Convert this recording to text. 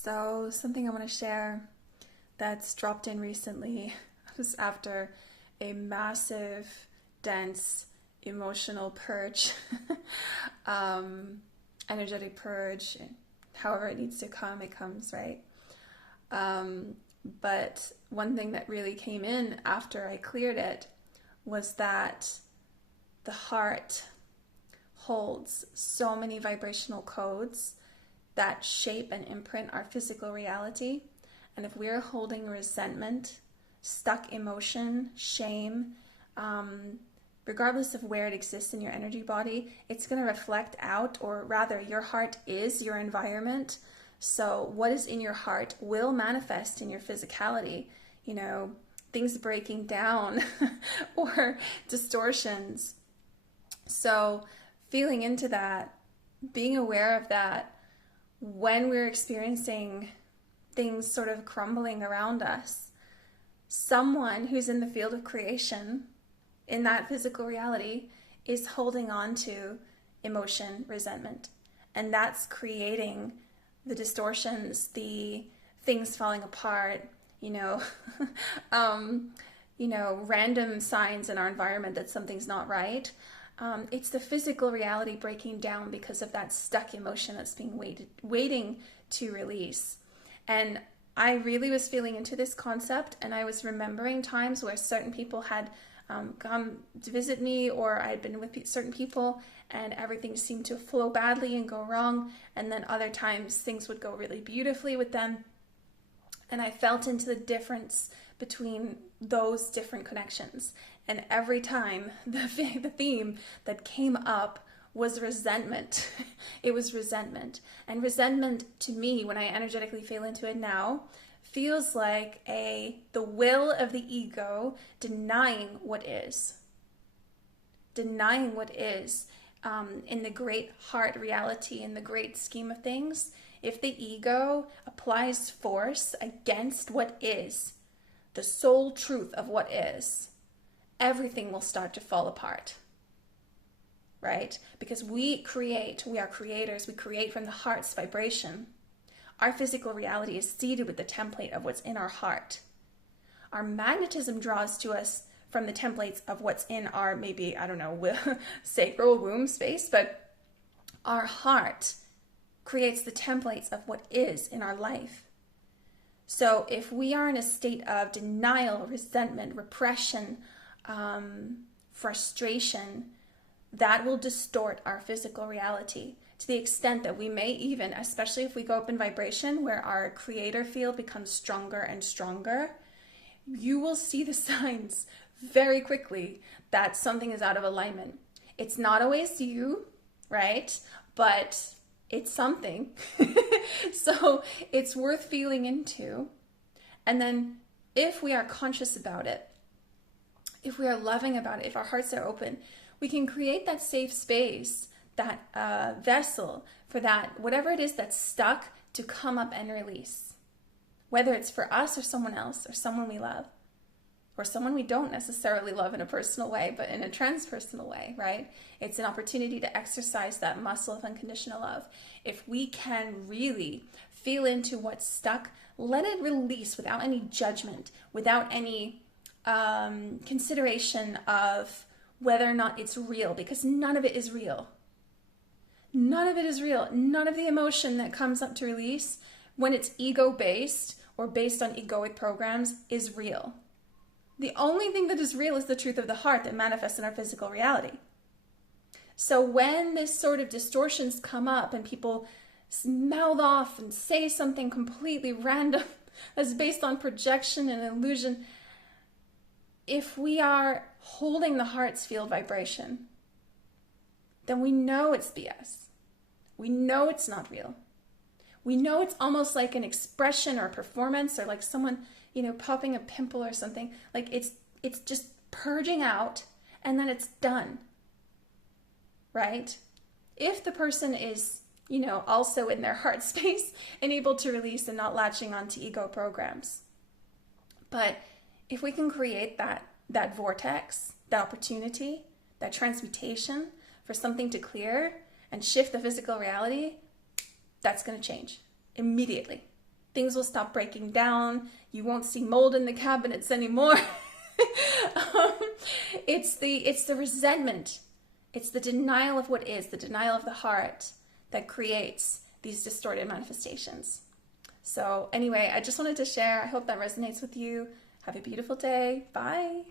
So, something I want to share that's dropped in recently was after a massive, dense, emotional purge, um, energetic purge. However, it needs to come, it comes, right? Um, but one thing that really came in after I cleared it was that the heart holds so many vibrational codes that shape and imprint our physical reality. And if we're holding resentment, stuck emotion, shame, regardless of where it exists in your energy body, it's going to reflect out, or rather, your heart is your environment. So, what is in your heart will manifest in your physicality. You know, things breaking down or distortions. So, feeling into that, being aware of that, when we're experiencing things sort of crumbling around us, someone who's in the field of creation, in that physical reality, is holding on to emotion, resentment. And that's creating the distortions, the things falling apart, random signs in our environment that something's not right. It's the physical reality breaking down because of that stuck emotion that's being waiting to release. And I really was feeling into this concept, and I was remembering times where certain people had come to visit me, or I had been with certain people, and everything seemed to flow badly and go wrong. And then other times things would go really beautifully with them. And I felt into the difference between those different connections. And every time the theme that came up was resentment. It was resentment. And resentment to me, when I energetically feel into it now, feels like the will of the ego denying what is. Denying what is in the great heart reality, in the great scheme of things. If the ego applies force against what is, the sole truth of what is, everything will start to fall apart, right? Because we are creators, we create from the heart's vibration. Our physical reality is seeded with the template of what's in our heart. Our magnetism draws to us from the templates of what's in our, maybe, sacral womb space, but our heart creates the templates of what is in our life. So if we are in a state of denial, resentment, repression, frustration, that will distort our physical reality to the extent that we may even, especially if we go up in vibration where our creator field becomes stronger and stronger, you will see the signs very quickly that something is out of alignment. It's not always you, right? But it's something. So it's worth feeling into. And then if we are conscious about it, if we are loving about it, if our hearts are open, we can create that safe space, that vessel for that, whatever it is that's stuck, to come up and release. Whether it's for us or someone else or someone we love, or someone we don't necessarily love in a personal way, but in a transpersonal way, right? It's an opportunity to exercise that muscle of unconditional love. If we can really feel into what's stuck, let it release without any judgment, without any consideration of whether or not it's real, because none of it is real. None of it is real. None of the emotion that comes up to release, when it's ego-based or based on egoic programs, is real. The only thing that is real is the truth of the heart that manifests in our physical reality. So when this sort of distortions come up and people mouth off and say something completely random that's based on projection and illusion, if we are holding the heart's field vibration, then we know it's BS. We know it's not real. We know it's almost like an expression or a performance, or like someone, popping a pimple or something. Like it's just purging out and then it's done, right? If the person is, also in their heart space and able to release and not latching onto ego programs. But if we can create that vortex, that opportunity, that transmutation for something to clear and shift the physical reality, that's going to change immediately. things will stop breaking down. You won't see mold in the cabinets anymore. um, it's the resentment. It's the denial of what is, the denial of the heart that creates these distorted manifestations. So anyway, I just wanted to share. I hope that resonates with you. Have a beautiful day. Bye.